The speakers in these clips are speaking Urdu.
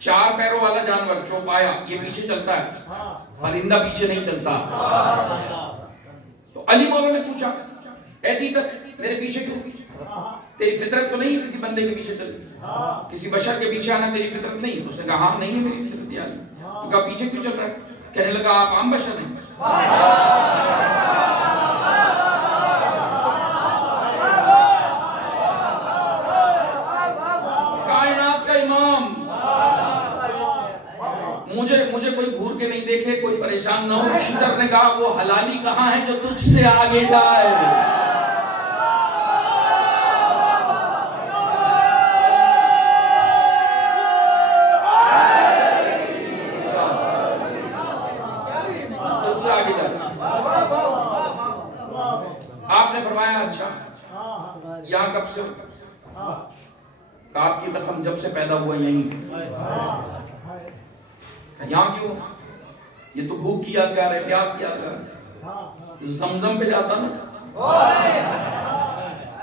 4 پیروں والا جانور چوپایا یہ پیچھے چلتا ہے، پرندہ پیچھے نہیں چلتا. تو علی مولا نے پوچھا اے تیتر میرے پیچھے کیوں؟ تیری فطرت تو نہیں ہے کسی بندے کے پیچھے چلے، کسی بشر کے پیچھے آنا تیری فطرت نہیں؟ اس نے کہا ہاں نہیں ہے میری فطرت یا علی. تو کہا پیچھے کیوں چل رہا ہے؟ کہنے لگا آپ عام بشر ہیں. کائنات کا امام، مجھے کوئی گھور کے نہیں دیکھے، کوئی پریشان نہ ہو. تیتر نے کہا وہ حلالی کہاں ہے جو تجھ سے آگے جائے؟ سب سے آگے جائے. آپ نے فرمایا اچھا یہاں کب سے؟ آپ کی قسم جب سے پیدا ہوا یہیں. یہاں کیوں؟ یہ تو بھوک کی یادگار ہے، پیاس کی یادگار ہے. زمزم پہ جاتا نا،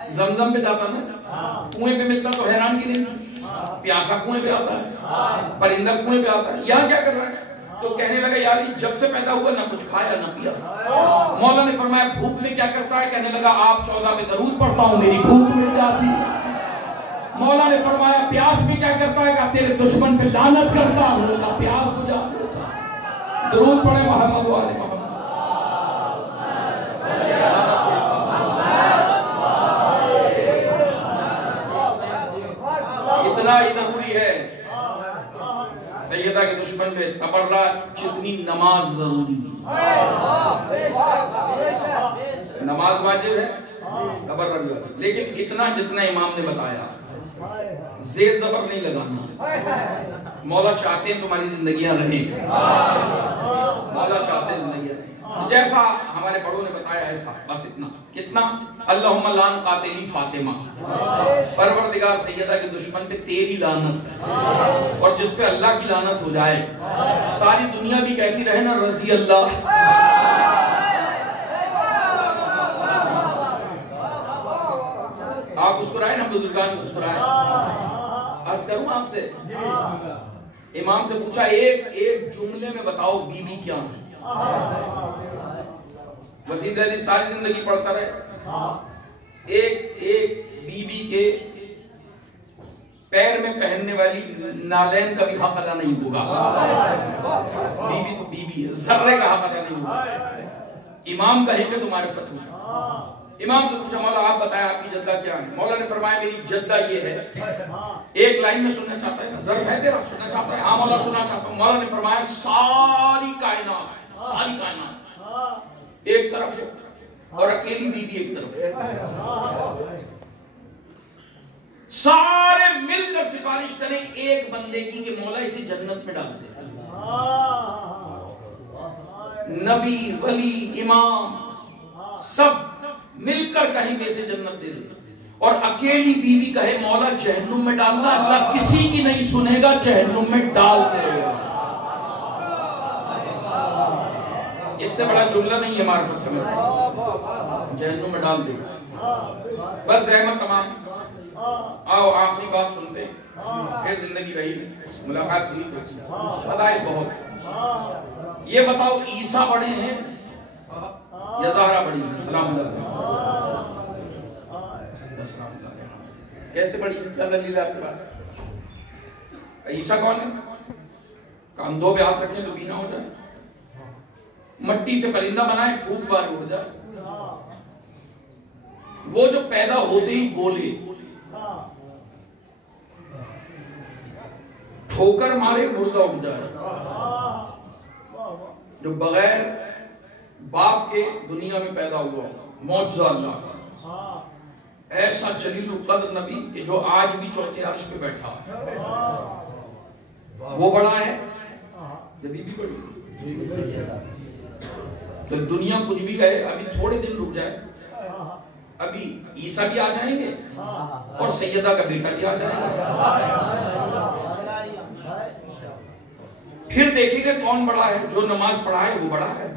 زمزم پہ جاتا نا، کنویں پہ ملتا تو حیران کی نہیں. پیاسا کنویں پہ آتا ہے، پرندہ کنویں پہ آتا ہے، یہاں کیا کر رہا ہے؟ تو کہنے لگا یار جب سے پیدا ہوا نہ کچھ کھایا نہ پیا. مولا نے فرمایا بھوک میں کیا کرتا ہے؟ کہنے لگا آپ 14 میں درود پڑھتا ہوں میری بھوک مٹ جاتی. مولا نے فرمایا پیاس میں کیا کرتا ہے؟ کہا تیرے دشمن پہ لعنت کرتا ہوں اللہ پیاس بجھا دیتا. درود پڑھے محمد و آل محمد. اتنا ہی ضروری ہے سیدہ کے دشمن پہ تبرہ جتنی نماز ضروری ہے. نماز واجب ہے، تبرہ بھی واجب، لیکن اتنا جتنا امام نے بتایا، زیر زبر نہیں لگانا. مولا چاہتے ہیں تمہاری زندگیاں رہیں، مولا چاہتے ہیں زندگیاں رہیں جیسا ہمارے بڑوں نے بتایا ایسا. بس اتنا. کتنا؟ اللہم لعن قاتلی فاطمہ، پروردگار سیدہ کے دشمن پہ تیری لعنت، اور جس پہ اللہ کی لعنت ہو جائے ساری دنیا بھی کہتی رہے نا رضی اللہ. آپ مسکرائے نا، بزرگان مسکرائے. عرض کروں آپ سے، امام سے پوچھا ایک جملے میں بتاؤ بی بی کیا ہے؟ وسیم زیدی ساری زندگی پڑھتا رہے، ایک بی بی کے پیر میں پہننے والی نالین کا بھی حق ادا نہیں ہوگا. بی بی تو بی بی ہے، ذرے کا حق ادا نہیں ہوگا. امام کہیں گے تمہارے فتوی. امام سے پوچھا مولا آپ بتائیں آپ کی جدہ کیا ہے؟ مولا نے فرمایا میری جدہ یہ ہے. ایک لائن میں سننا چاہتا ہے؟ ظرف ہے تیرا، سننا چاہتا ہے؟ ہاں مولا سننا چاہتا ہوں. مولا نے فرمایا ساری کائنات ایک طرف ہے اور اکیلی بی بی ایک طرف ہے. سارے مل کر سفارش کریں ایک بندے کی کہ مولا اسے جنت میں ڈال دے. نبی، ولی، امام سب مل کر کہیں کہ اسے جنت دے دے، اور اکیلی بیوی کہے مولا جہنم میں ڈالنا. اللہ کسی کی نہیں سنے گا، جہنم میں ڈال دے گا. اس سے بڑا جملہ نہیں ہے معرفت میں، جہنم میں ڈال دے گا. بس زحمت تمام. آؤ آخری بات سنتے ہیں، پھر زندگی رہی ملاقات ہوئی. فضائل بہت. یہ بتاؤ عیسیٰ بڑے ہیں یا زہرا بڑی ہے؟ سلام اللہ. کیسے بڑی ہے؟ کیا دلیل ہے آپ کے پاس؟ عیسیٰ کون ہے؟ کندھوں پہ ہاتھ رکھیں تو بینا ہو جائے، مٹی سے پرندہ بنائے پھوک بار اڑ جائے. وہ جو پیدا ہوتے ہی بولے، ٹھوکر مارے مردہ اٹھ جائے، جو بغیر باپ کے دنیا میں پیدا ہوا، معجزہ اللہ کا. ایسا جلیل القدر نبی کہ جو آج بھی چوتھے عرش پہ بیٹھا ہے. وہ بڑا ہے یا بی بی بڑی؟ تو دنیا کچھ بھی کہے ابھی تھوڑے دن رک جائے، ابھی عیسیٰ بھی آ جائیں گے اور سیدہ کا بیٹا بھی آ جائے گا. پھر دیکھیں گے کون بڑا ہے. جو نماز پڑھا ہے وہ بڑا ہے،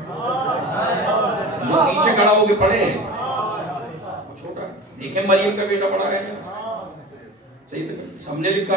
جو پیچھے کھڑا ہو کے پڑھے چھوٹا. دیکھیں مریم کا بیٹا بڑا ہے. صحیح ہم نے لکھا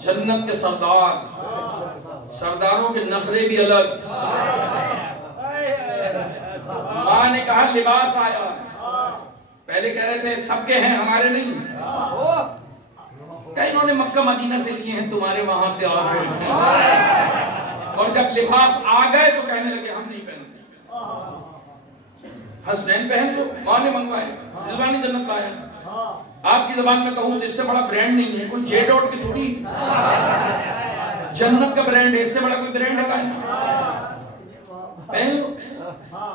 جنت کے سردار، سرداروں کے نخرے بھی الگ. ماں نے کہا لباس آیا. پہلے کہہ رہے تھے سب کے ہیں ہمارے نہیں، کہ انہوں نے مکہ مدینہ سے لیے ہیں، تمہارے وہاں سے آ رہے ہیں. اور جب لباس آ گئے تو کہنے لگے ہم نہیں پہنتے. حسنین پہن لو، ماں نے منگوائے، زبانی جنت لایا. آپ کی زبان میں کہوں تو اس سے بڑا برینڈ نہیں ہے، کوئی جے ڈاٹ کی تھوڑی جنت کا برینڈ ہے، اس سے بڑا کوئی برینڈ ہے پہن لو.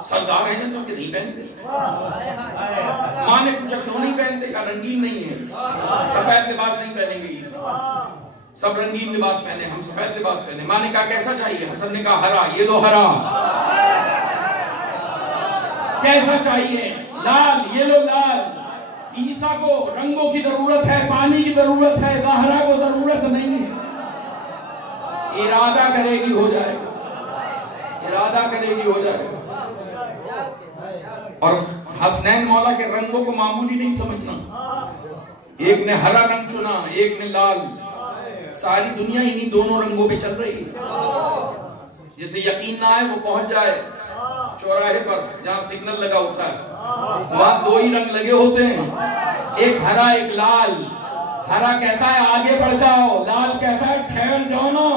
سردار ہیں جنت کے نہیں پہنتے. ماں نے پوچھا کیوں نہیں پہنتے؟ کہا رنگین نہیں ہے، سفید لباس نہیں پہنیں گے. سب رنگین لباس پہنے، ہم سفید لباس پہنے. ماں نے کہا کیسا چاہیے؟ حسن نے کہا ہرا. یہ دو ہرا. کیسا چاہیے؟ لال. یہ لو لال. عیسیٰ کو رنگوں کی ضرورت ہے، پانی کی ضرورت ہے، زہرا کو ضرورت نہیں ہے. ارادہ کرے گی ہو جائے گا، ارادہ کرے گی ہو جائے گا. اور حسنین مولا کے رنگوں کو معمولی نہیں سمجھنا. ایک نے ہرا رنگ چنا، ایک نے لال. ساری دنیا انہی دونوں رنگوں پہ چل رہی ہے. جسے یقین نہ آئے وہ پہنچ جائے چوراہے پر جہاں سگنل لگا ہوتا ہے، وہاں دو ہی رنگ لگے ہوتے ہیں، ایک ہرا ایک لال. ہرا کہتا ہے آگے بڑھ جاؤ، لال کہتا ہے ٹھہر جاؤ نا.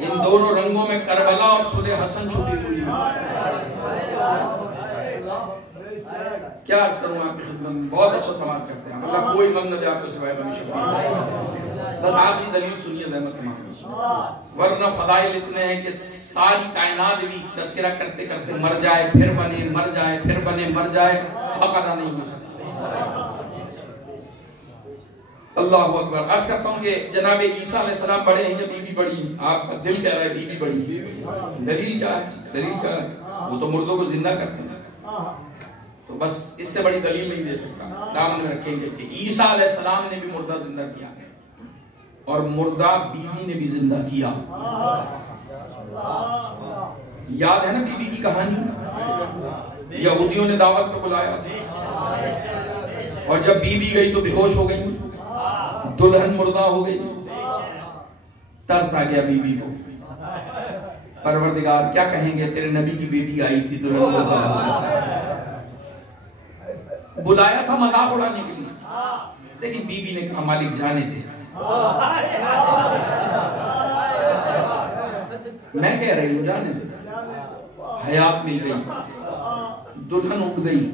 ان دونوں رنگوں میں کربلا اور صلح حسن چھپی ہوئی ہے. کیا عرض کروں آپ کی خدمت میں؟ بہت اچھا سوال کرتے ہیں. اللہ کوئی غم نہ دے آپ کو سوائے بنی شفیع. بس آخری دلیل سنیے زحمت کے معاملے. ورنہ فضائل اتنے ہیں کہ ساری کائنات بھی تذکرہ کرتے کرتے مر جائے پھر بنے، مر جائے پھر بنے، مر جائے، حق ادا نہیں ہو سکتا. اللہ اکبر. عرض کرتا ہوں کہ جناب عیسیٰ علیہ السلام بڑے ہیں یا بی بی بڑی ہیں؟ آپ کا دل کہہ رہا ہے بی بی بڑی ہے. دلیل کیا ہے؟ دلیل کیا ہے؟ وہ تو مردوں کو زندہ کرتے ہیں. تو بس اس سے بڑی دلیل نہیں دے سکتا. دامن میں رکھیں گے کہ عیسیٰ علیہ السلام نے بھی مردہ زندہ کیا اور مردہ بیوی نے بھی زندہ کیا. یاد ہے نا بی بی کی کہانی؟ یہودیوں نے دعوت کو بلایا تھا اور جب بی بی گئی تو بے ہوش ہو گئی، دلہن مردہ ہو گئی. ترس آ گیا بی بی کو. پروردگار کیا کہیں گے، تیرے نبی کی بیٹی آئی تھی دلہن مردہ ہو گئی. بلایا تھا مذاق اڑانے کے لیے، لیکن بی بی نے کہا مالک جانے دے. میں کہہ رہی ہوں جانے دے. حیات مل گئی، دلہن اٹھ گئی.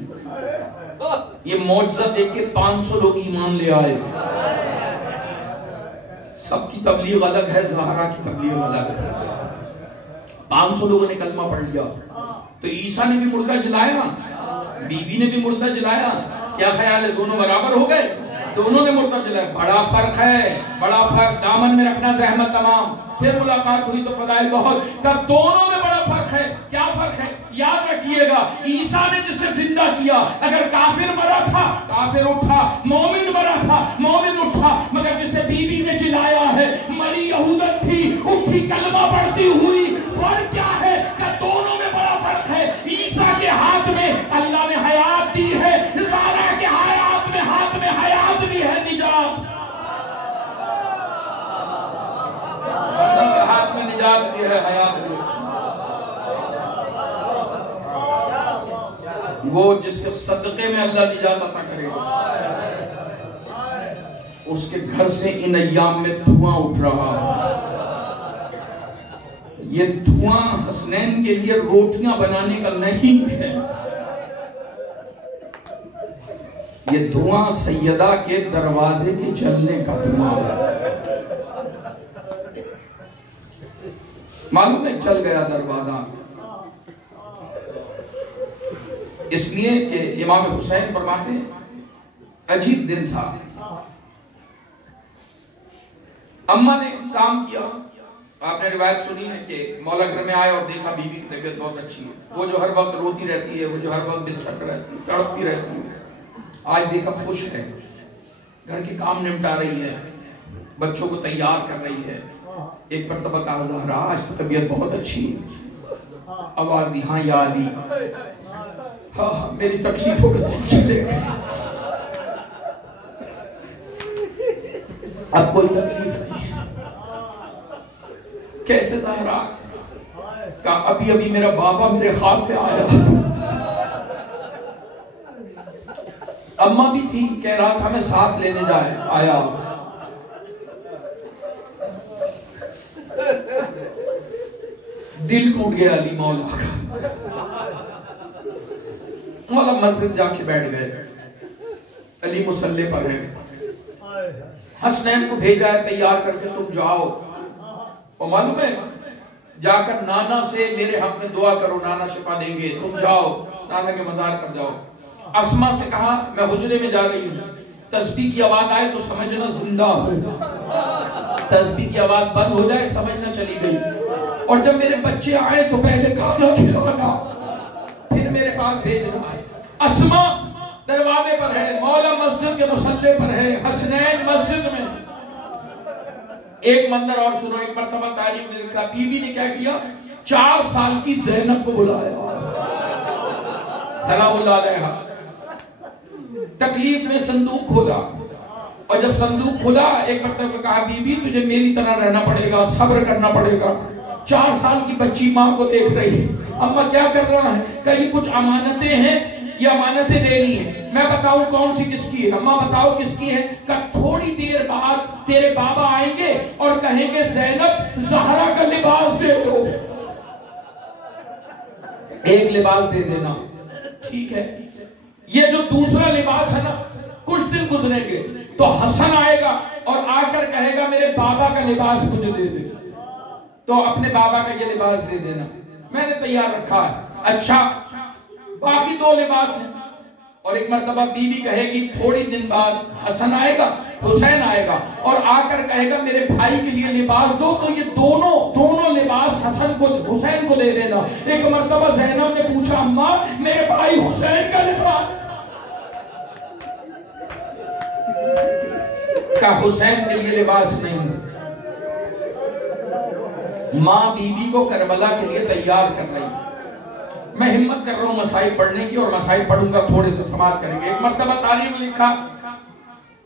یہ معجزہ دیکھ کے 500 لوگ ایمان لے آئے. سب کی تبلیغ الگ ہے، زہرا کی تبلیغ الگ ہے. 500 لوگوں نے کلمہ پڑھ لیا. تو عیسیٰ نے بھی مردہ جلایا، بی بی نے بھی مردہ جلایا. کیا خیال ہے دونوں برابر ہو گئے؟ دونوں نے مردہ جلایا. بڑا فرق ہے، بڑا فرق. دامن میں رکھنا زحمت تمام. پھر ملاقات ہوئی تو فضائل بہت. تب دونوں میں بڑا فرق ہے. کیا فرق ہے؟ یاد رکھیے گا، عیسیٰ نے جسے زندہ کیا، اگر کافر مرا تھا کافر اٹھا، مومن مرا تھا مومن اٹھا. مگر جسے بی بی نے جلایا ہے، مری یہودت تھی، اٹھی کلمہ پڑھتی ہوئی. فرق کیا ہے؟ کہ دونوں میں بڑا فرق ہے. عیسیٰ کے ہاتھ میں اللہ نے حیات دی ہے، زہرا کے ہاتھ میں حیات بھی ہے، نجات. ہاتھ میں نجات بھی ہے، حیات بھی ہے. وہ جس کے صدقے میں اللہ نجات عطا کرے گا، اس کے گھر سے ان ایام میں دھواں اٹھ رہا. یہ دھواں حسنین کے لیے روٹیاں بنانے کا نہیں ہے، یہ دھواں سیدہ کے دروازے کے جلنے کا دھواں. معلوم ہے چل گیا دروازہ، اس لیے کہ امام حسین فرماتے ہیں عجیب دن تھا. اماں نے کام کیا. آپ نے روایت سنی ہے کہ مولا گھر میں آئے اور دیکھا بی بی کی طبیعت بہت اچھی ہے. وہ جو ہر وقت روتی رہتی ہے، وہ جو ہر وقت بستر پر رہتی ہے، تڑپتی رہتی ہے، آج دیکھا خوش ہے، گھر کے کام نمٹا رہی ہے، بچوں کو تیار کر رہی ہے. ایک مرتبہ کہا زہرا آج تو طبیعت بہت اچھی ہے. آواز دی ہاں یا علی، ہاں میری تکلیفوں کے دن چلے گئے، اب کوئی تکلیف نہیں ہے۔ کیسے ظاہرہ کہا ابھی ابھی میرا بابا میرے خواب میں آیا تھا، اماں بھی تھی، کہہ رہا تھا میں ساتھ لینے آیا، دل ٹوٹ گیا علی مولا کا۔ مولا مسجد جا کے بیٹھ گئے، علی مصلی پر ہیں، حسنین کو بھیجا ہے تیار کر کے تم جاؤ، اور معلوم ہے جا کر نانا سے میرے حق میں دعا کرو، نانا شفا دیں گے، تم جاؤ نانا کے مزار پر جاؤ۔ اسما سے کہا میں حجرے میں جا رہی ہوں، تسبیح کی آواز آئے تو سمجھنا زندہ ہو، تسبیح کی آواز بند ہو جائے سمجھنا چلی گئی، اور جب میرے بچے آئے تو پہلے کھانا کھلانا پھر میرے پاس بھیجنا ہے۔ اسما دروازے پر ہے، مولا مسجد کے مصلی پر ہے، حسنین مسجد میں۔ ایک منظر اور سنو، ایک مرتبہ تاریخ نے لکھا بی بی نے کیا کیا، 4 سال کی زینب کو بلایا، سلام اللہ علیہ، تکلیف میں صندوق کھولا، اور جب صندوق کھولا ایک مرتبہ کہا بی بی تجھے میری طرح رہنا پڑے گا، صبر کرنا پڑے گا۔ 4 سال کی بچی ماں کو دیکھ رہی ہے، اماں کیا کر رہا ہے، کہ یہ کچھ امانتیں ہیں، یہ امانتیں دینی ہیں، میں بتاؤں کون سی کس کی ہے، اماں بتاؤ کس کی ہے، کہ تھوڑی دیر بعد تیرے بابا آئیں گے اور کہیں گے زینب زہرا کا لباس دے دو، ایک لباس دے دینا، ٹھیک ہے۔ یہ جو دوسرا لباس ہے نا، کچھ دن گزریں گے تو حسن آئے گا اور آ کر کہے گا میرے بابا کا لباس مجھے دے دے، تو اپنے بابا کا یہ لباس دے دینا، میں نے تیار رکھا ہے۔ اچھا باقی 2 لباس ہیں، اور ایک مرتبہ بی بی کہے گی تھوڑی دن بعد حسن آئے گا، حسین آئے گا اور آ کر کہے گا میرے بھائی کے لیے لباس دو، تو یہ دونوں لباس حسین کو دے دینا۔ ایک مرتبہ زینب نے پوچھا اماں میرے بھائی حسین کا لباس، کہا حسین کے لیے لباس نہیں۔ ماں بی بی کو کربلا کے لیے تیار کر رہی، میں ہمت کر رہا ہوں مسائل پڑھنے کی، اور مسائل پڑھوں گا تھوڑے سے سماعت کریں گے۔ ایک مرتبہ تاریخ میں لکھا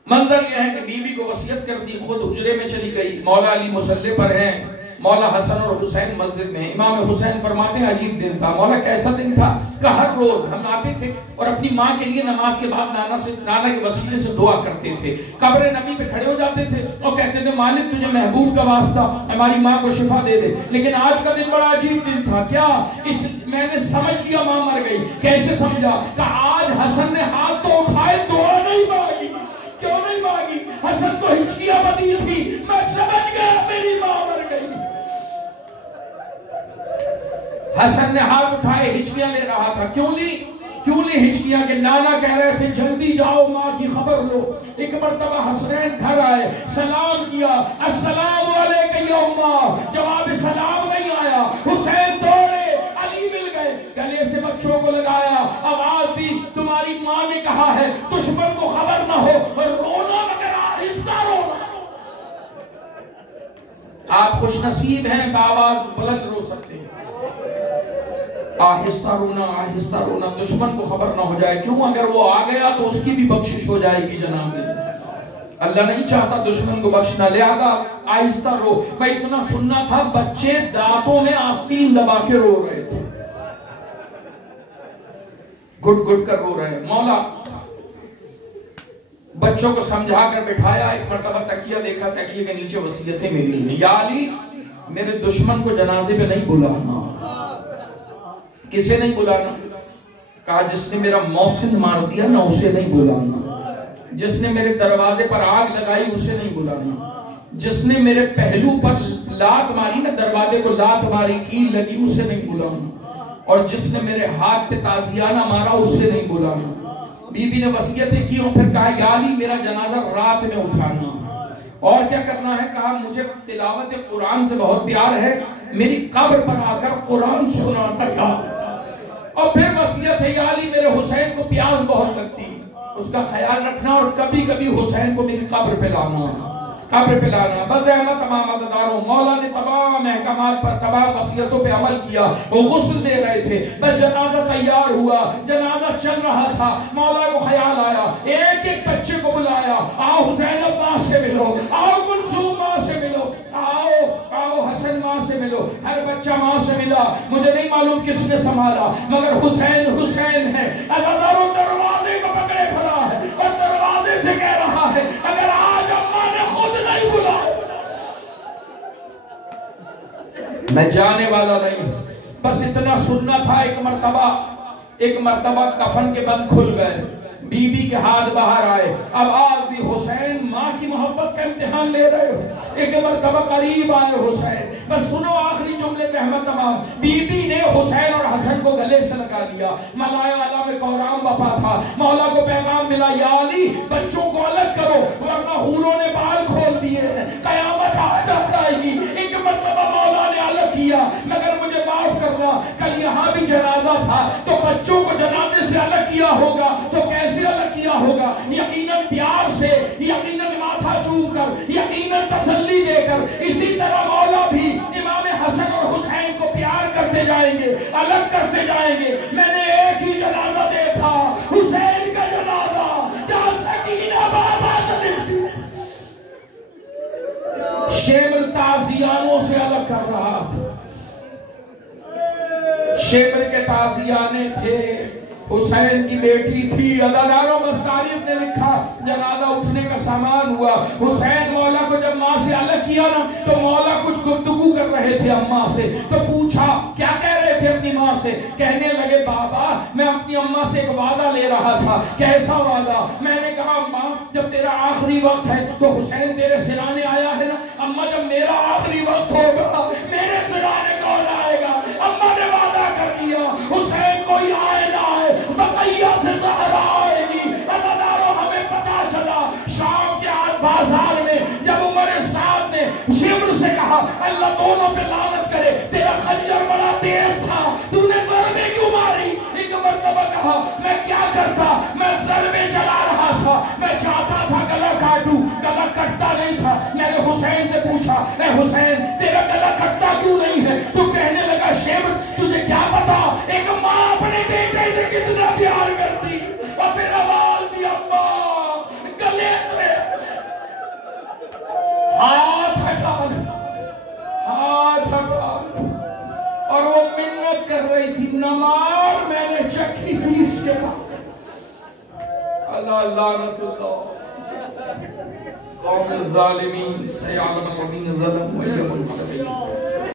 منظر یہ ہے کہ بی بی کو وصیت کر دی، خود حجرے میں چلی گئی، مولا علی مصلی پر ہیں، مولا حسن اور حسین مسجد میں ہیں۔ امام حسین فرماتے ہیں عجیب دن تھا، مولا کیسا دن تھا، کہ ہر روز ہم آتے تھے اور اپنی ماں کے لیے نماز کے بعد نانا کے وسیلے سے دعا کرتے تھے، قبر نبی پہ کھڑے ہو جاتے تھے اور کہتے تھے مالک تجھے محبوب کا واسطہ ہماری ماں کو شفا دے دے۔ لیکن آج کا دن بڑا عجیب دن تھا، کیا میں نے سمجھ لیا ماں مر گئی، کیسے سمجھا، کہ آج حسن نے ہاتھ تو اٹھائے دعا نہیں مانگی، کیوں نہیں مانگی، حسن کو ہچکیاں بدی تھی، میں سمجھ گیا میری ماں مر گئی۔ حسن نے ہاتھ اٹھائے ہچکیاں لے رہا تھا، کیوں لی ہچکیاں، کہ نانا کہہ رہے تھے جلدی جاؤ ماں کی خبر لو۔ ایک مرتبہ حسنین گھر آئے، سلام کیا، السلام علیکم یا اماں، جواب سلام نہیں آیا، حسین دوڑے، علی مل گئے، گلے سے بچوں کو لگایا، آواز دی تمہاری ماں نے کہا ہے دشمن کو خبر نہ ہو اور رونا مگر آہستہ رونا۔ آپ خوش نصیب ہیں بآواز بلند رو سکتے ہیں، آہستہ رونا، دشمن کو خبر نہ ہو جائے، کیوں اگر وہ آ گیا تو اس کی بھی بخشش ہو جائے گی جناب، اللہ نہیں چاہتا دشمن کو بخشنا، لہذا آہستہ رو۔ میں اتنا سننا تھا بچے دانتوں میں آستین دبا کے رو رہے تھے، گھٹ گھٹ کر رو رہے ہیں۔ مولا بچوں کو سمجھا کر بٹھایا، ایک مرتبہ تکیہ دیکھا، تکیہ کے نیچے وصیتیں ملی ہیں، یا علی میرے دشمن کو جنازے پہ نہیں بلانا۔ کسے نہیں بلانا؟ کہا جس نے میرا محسن مار دیا نا اسے نہیں بلانا، جس نے میرے دروازے پر آگ لگائی اسے نہیں بلانا، جس نے میرے پہلو پر لات ماری نا، دروازے کو لات ماری، کیل لگی، اسے نہیں بلانا، اور جس نے میرے ہاتھ پہ تازیانہ مارا اسے نہیں بلانا۔ بی بی نے وصیتیں کی اور پھر کہا یا علی میرا جنازہ رات میں اٹھانا، اور کیا کرنا ہے، کہا مجھے تلاوت قرآن سے بہت پیار ہے، میری قبر پر آ کر قرآن سنانا یاد، اور پھر وصیت ہے یا علی میرے حسین کو پیاس بہت لگتی، اس کا خیال رکھنا اور کبھی کبھی حسین کو میری قبر پہ لانا۔ ابر پلانا، بزحمت تمام عدداروں. مولا نے تمام احکامات پر، تمام وصیتوں پہ عمل کیا. وہ غسل دے رہے تھے، بس جنازہ تیار ہوا، جنازہ چل رہا تھا. مولا کو خیال آیا، ایک ایک بچے کو بلایا. آؤ زینب ماں سے ملو، آؤ کلثوم ماں سے ملو، آؤ حسن ماں سے ملو. ہر بچہ ماں سے ملا. مجھے نہیں معلوم کس نے سنبھالا، مگر حسین حسین ہے. عدداروں دروازے کو پکڑے کھڑا ہے اور دروازے سے کہہ رہا ہے اگر آج اماں نے خود نہیں بلایا میں جانے والا نہیں. بس اتنا سننا تھا. ایک مرتبہ کفن کے بند کھل گئے، بی بی کے ہاتھ باہر آئے. اب آج بھی حسین ماں کی محبت کا امتحان لے رہے ہو. ایک مرتبہ قریب آئے حسین. بس سنو آخری جملے پہ احمد تمام. بی بی نے حسین اور حسن کو گلے سے لگا لیا. ملائے اعلیٰ میں قورام بپا تھا. مولا کو پیغام ملا، یا علی بچوں کو الگ کرو ورنہ حوروں نے بال کھول دیے ہیں، قیامت آ جائے گی. ایک مرتبہ مولا نے الگ کیا. مگر مجھے معاف کرنا، کل یہاں بھی جنازہ تھا تو بچوں کو جنازے سے الگ کیا ہوگا تو کیسے الگ کیا ہوگا؟ یقیناً پیار سے، یقیناً ماتھا چوم کر، یقیناً تسلی دے کر. اسی طرح مولا بھی امام حسن اور حسین کو پیار کرتے جائیں گے، الگ کرتے جائیں گے. میں نے ایک ہی جنازہ دیکھا، حسین کا جنازہ، جہاں سکینہ بابا چلتی شیمر تازیانوں سے الگ کر رہا تھا. شیمر کے تازیانے تھے، حسین کی بیٹی تھی. عدداروں بس تاریخ نے لکھا جنازہ اٹھنے کا سامان ہوا. حسین مولا کو جب ماں سے الگ کیا نا تو مولا کچھ گفتگو کر رہے تھے اماں سے. تو پوچھا کیا کہہ رہے تھے اپنی ماں سے؟ کہنے لگے بابا میں اپنی اماں سے ایک وعدہ لے رہا تھا. کیسا وعدہ؟ میں نے کہا اماں جب تیرا آخری وقت ہے تو حسین تیرے سرانے آیا ہے نا. اماں جب میرا آخری وقت ہوگا میرے سرانے کون آئے گا؟ اماں نے وعدہ کر لیا حسین کوئی آئے نہ آئے بقیہ سے زہرا آئے گی. عدداروں ہمیں پتا چلا شام کے بازار میں جب عمر سعد نے شمر سے کہا اللہ دونوں پہ لعنت کرے تیرا خنجر بڑا تیز تھا تو نے ضربے کیوں ماری؟ ایک مرتبہ کہا میں کیا کرتا، میں ضربے چلا رہا تھا، میں چاہتا تھا گلا کاٹوں، گلا کٹتا نہیں تھا. میں نے حسین سے پوچھا اے حسین تیرا گلا کٹتا کیوں نہیں ہے؟ تو کہنے لگا شمر تجھے کیا پتا ایک ماں اپنے بیٹے سے کتنا پیار کرتی. اور میرا والدی اماں گلے سے ہاتھ ہٹا اور وہ منت کر رہی تھی نہ مار، میں نے چکی تھی اس کے بعد. اللہ لعنت اللہ قوم الظالمین سیعلم الذین ظلموا ایہم القلبین.